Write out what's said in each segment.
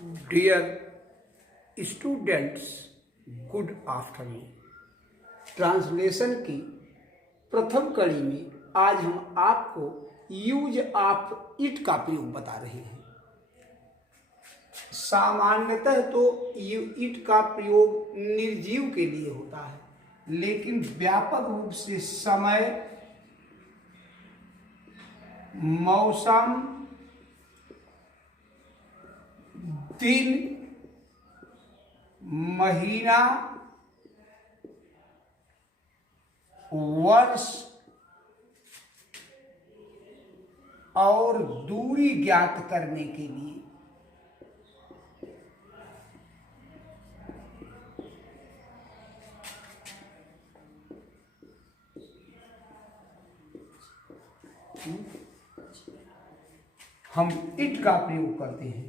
Dear students, good afternoon. Translation की प्रथम कड़ी में आज हम आपको यूज ऑफ इट का प्रयोग बता रहे हैं। सामान्यतः तो इट का प्रयोग निर्जीव के लिए होता है, लेकिन व्यापक रूप से समय, मौसम, दिन, महीना, वर्ष और दूरी ज्ञात करने के लिए हम इट का प्रयोग करते हैं।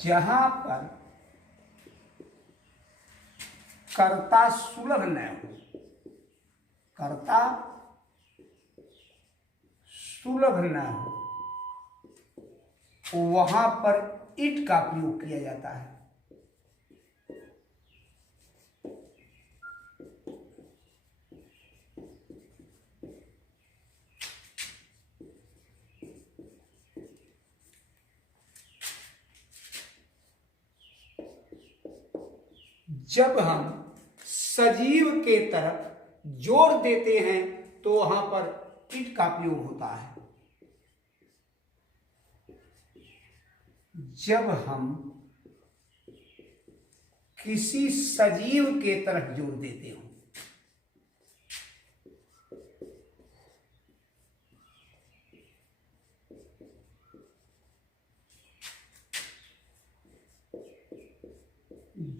जहां पर कर्ता सुलभ न हो, कर्ता सुलभ न हो, वहां पर इट का प्रयोग किया जाता है। जब हम सजीव के तरफ जोर देते हैं तो वहां पर इट का प्रयोग होता है। जब हम किसी सजीव के तरफ जोर देते हो,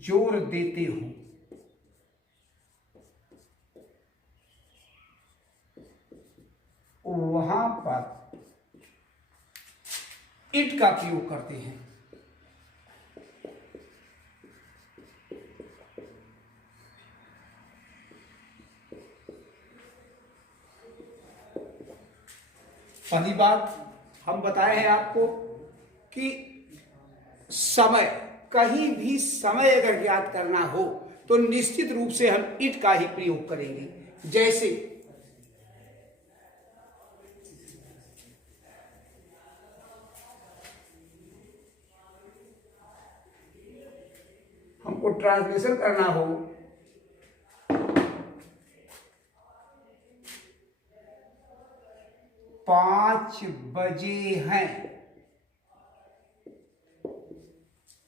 जोर देते हो, वहां पर इट का प्रयोग करते हैं। पहली बात हम बताए हैं आपको कि समय, कहीं भी समय अगर ज्ञात करना हो तो निश्चित रूप से हम इट का ही प्रयोग करेंगे। जैसे हमको ट्रांसलेशन करना हो, 5 बजे हैं,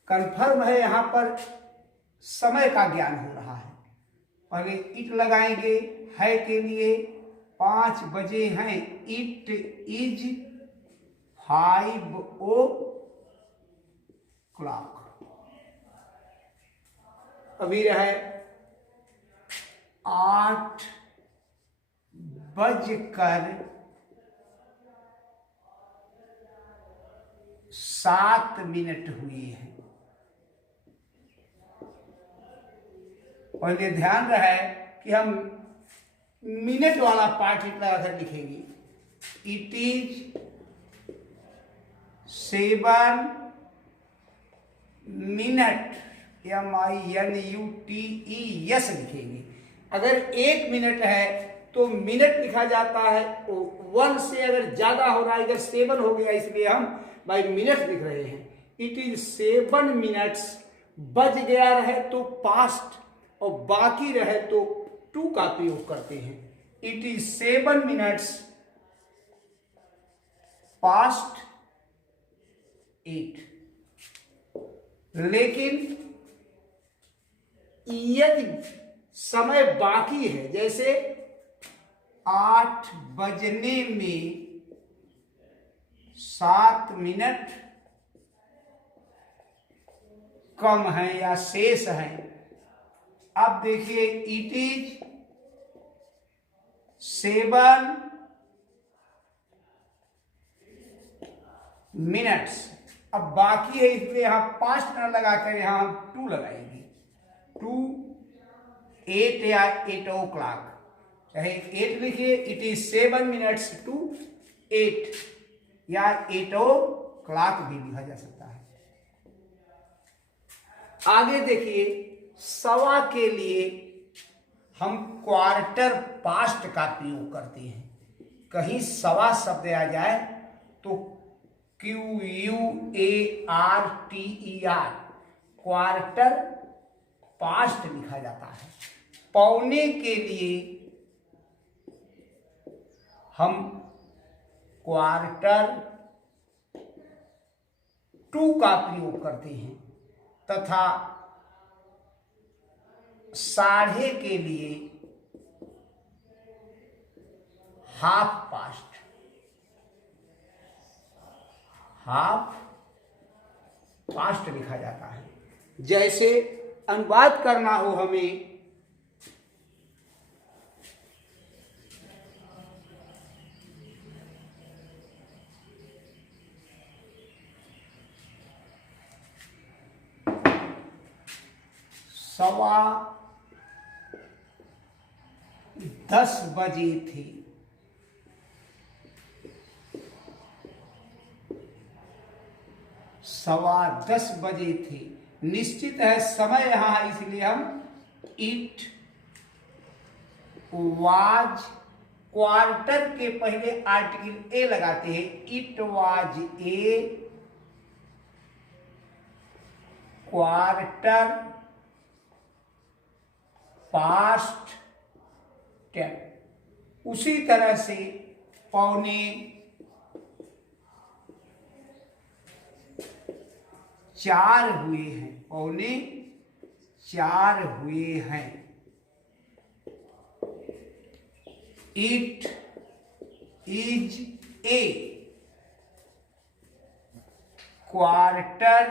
कन्फर्म है, यहां पर समय का ज्ञान हो रहा है। पहले इट लगाएंगे है के लिए, 5 बजे हैं, इट इज 5 o'clock। अभी रहे 8 बजकर 7 मिनट हुए हैं। पहले ध्यान रहे कि हम मिनट वाला पार्ट इट लगाकर लिखेंगे। इट इज 7 मिनट, MINUTES लिखेंगे। अगर 1 मिनट है तो मिनट लिखा जाता है, 1 से अगर ज्यादा हो रहा है, इधर 7 हो गया, इसलिए हम बाय मिनट लिख रहे हैं। इट इज 7 मिनट्स, बज गया रहे तो पास्ट और बाकी रहे तो टू का प्रयोग करते हैं। It is 7 minutes past 8। लेकिन यदि समय बाकी है, जैसे 8 बजने में 7 मिनट कम है या शेष है, अब देखिए इट इज 7 मिनट्स, अब बाकी है इसलिए यहाँ पास्ट न लगाकर यहाँ हम 2 लगाएंगे। 2 8 या 8 ओ क्लॉक, चाहे 8 लिखिए, इट इज 7 मिनट्स टू 8 या 8 ओ क्लॉक भी लिखा जा सकता है। आगे देखिए, सवा के लिए हम क्वार्टर पास्ट का प्रयोग करते हैं। कहीं सवा शब्द आ जाए तो QUARTER क्वार्टर पास्ट लिखा जाता है। पौने के लिए हम क्वार्टर टू का प्रयोग करते हैं तथा साढ़े के लिए हाफ पास्ट, हाफ पास्ट लिखा जाता है। जैसे अनुवाद करना हो हमें, सवा 10 बजे थे, सवा 10 बजे थे। निश्चित है समय यहां, इसलिए हम इट वाज, क्वार्टर के पहले आर्टिकल ए लगाते हैं। It was a quarter past 10। उसी तरह से पौने 4 हुए हैं, पौने 4 हुए हैं। इट इज ए क्वार्टर,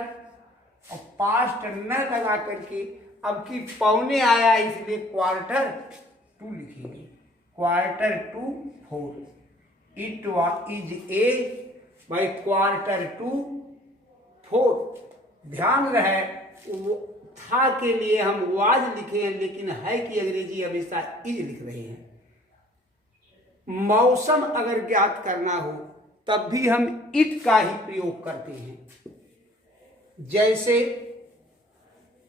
और पास्ट न लगा करके अब की पौने आया इसलिए क्वार्टर 2 लिखेंगे। Quarter to 4। It is a by quarter to 4। ध्यान रहे, था के लिए हम वाज लिखे हैं, लेकिन है कि अंग्रेजी हमेशा इज लिख रहे हैं। मौसम अगर ज्ञात करना हो तब भी हम इट का ही प्रयोग करते हैं। जैसे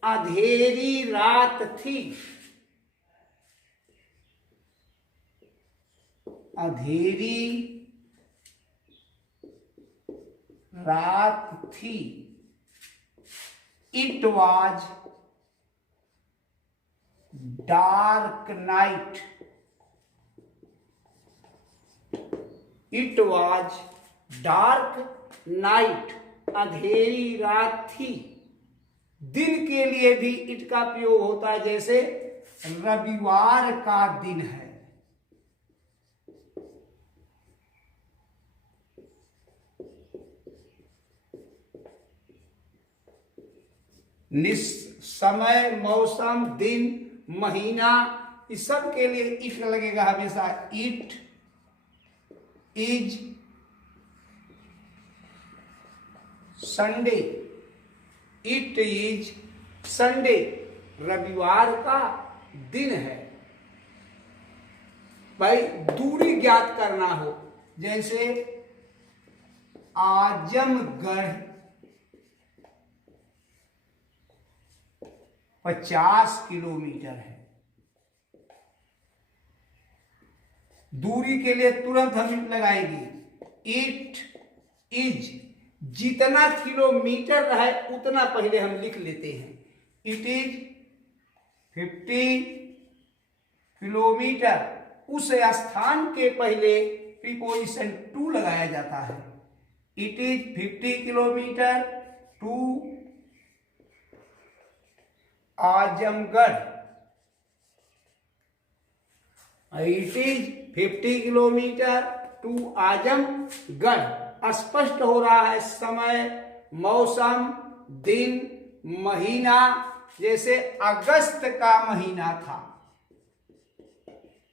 अंधेरी रात थी, अंधेरी रात थी। It was dark night, it was dark night, अंधेरी रात थी। दिन के लिए भी इट का प्रयोग होता है, जैसे रविवार का दिन है। समय, मौसम, दिन, महीना, इस सब के लिए इट लगेगा हमेशा। It is Sunday, it is Sunday, रविवार का दिन है। भाई दूरी ज्ञात करना हो, जैसे आजमगढ़ 50 किलोमीटर है। दूरी के लिए तुरंत हम इट लगाएंगे। इट इज, जितना किलोमीटर रहे उतना पहले हम लिख लेते हैं। इट इज 50 किलोमीटर, उस स्थान के पहले प्रीपोजिशन टू लगाया जाता है। It is 50 kilometre to Azamgarh. It is 50 kilometre to Azamgarh. स्पष्ट हो रहा है समय, मौसम, दिन, महीना। जैसे अगस्त का महीना था,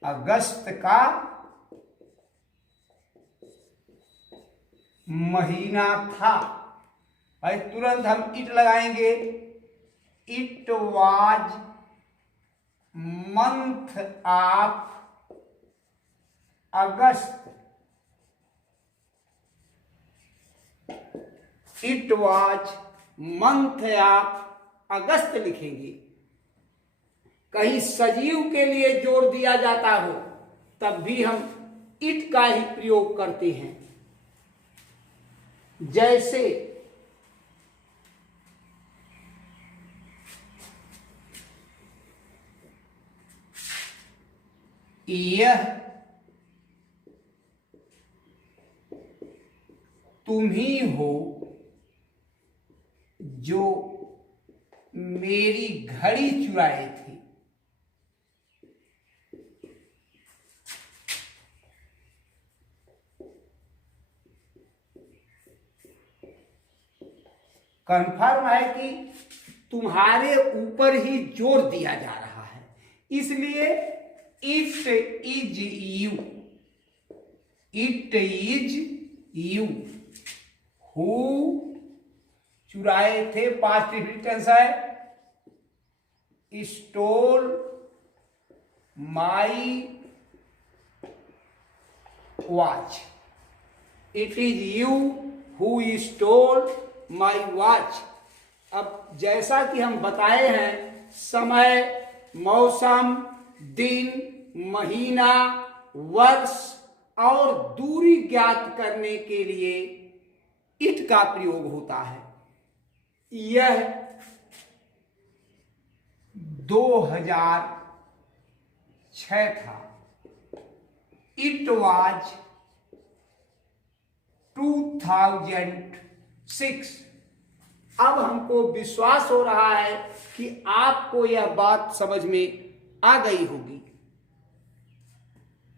अगस्त का महीना था, भाई तुरंत हम इट लगाएंगे। It was month of August. It was month of अगस्त लिखेंगे। कहीं सजीव के लिए जोड़ दिया जाता हो तब भी हम इट का ही प्रयोग करते हैं। जैसे यह तुम ही हो जो मेरी घड़ी चुराए थे। कंफर्म है कि तुम्हारे ऊपर ही जोर दिया जा रहा है, इसलिए it is you. It is you who चुराए थे, पास्ट टेंस है। Stole my watch. It is you who stole my watch. अब जैसा कि हम बताए हैं, समय, मौसम, दिन, महीना, वर्ष और दूरी ज्ञात करने के लिए इट का प्रयोग होता है। यह 2006 था। It was 2006। अब हमको विश्वास हो रहा है कि आपको यह बात समझ में आ गई होगी।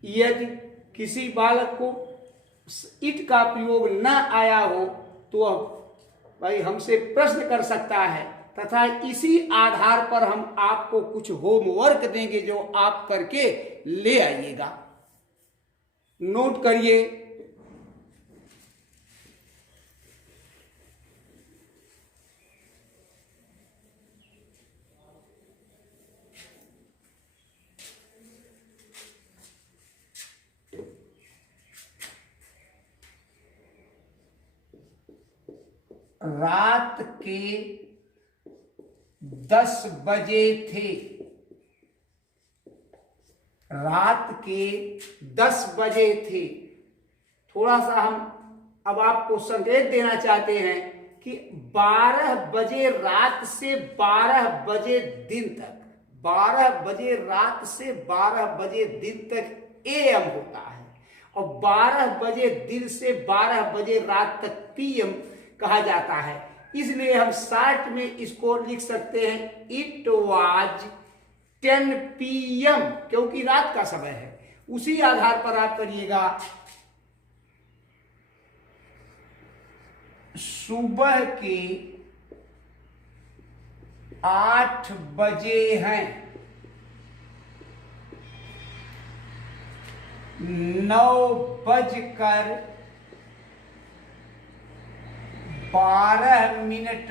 यदि किसी बालक को इट का प्रयोग न आया हो तो भाई हमसे प्रश्न कर सकता है, तथा इसी आधार पर हम आपको कुछ होमवर्क देंगे जो आप करके ले आइएगा। नोट करिए। रात के 10 बजे थे। रात के 10 बजे थे। थोड़ा सा हम अब आपको संकेत देना चाहते हैं कि 12 बजे रात से 12 बजे दिन तक, 12 बजे रात से 12 बजे दिन तक एएम होता है, और 12 बजे दिन से 12 बजे रात तक पीएम कहा जाता है। इसलिए हम शॉर्ट में इसको लिख सकते हैं इट वाज 10 PM, क्योंकि रात का समय है। उसी आधार पर आप करिएगा। सुबह के 8 बजे हैं। 9:12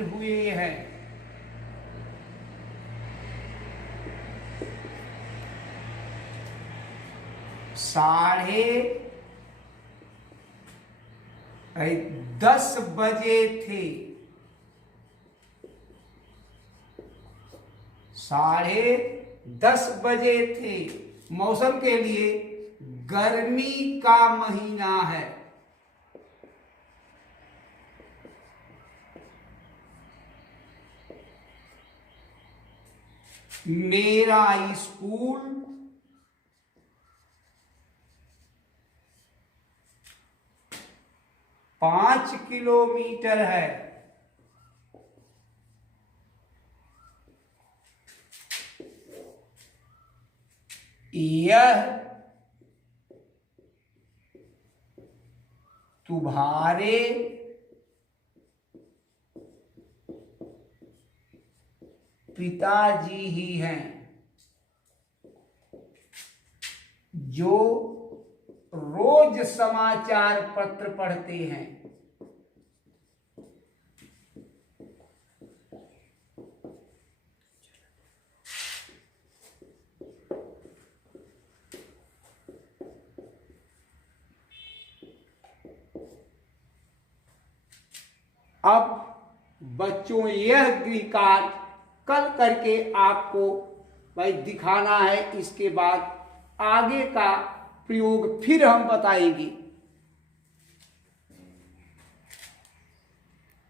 हुए हैं। साढ़े 10 बजे थे। साढ़े 10 बजे थे। मौसम के लिए गर्मी का महीना है। मेरा स्कूल 5 किलोमीटर है। यह तुम्हारे पिताजी ही हैं जो रोज समाचार पत्र पढ़ते हैं। अब बच्चों यह गृह कार्य कल करके आपको भाई दिखाना है। इसके बाद आगे का प्रयोग फिर हम बताएंगे।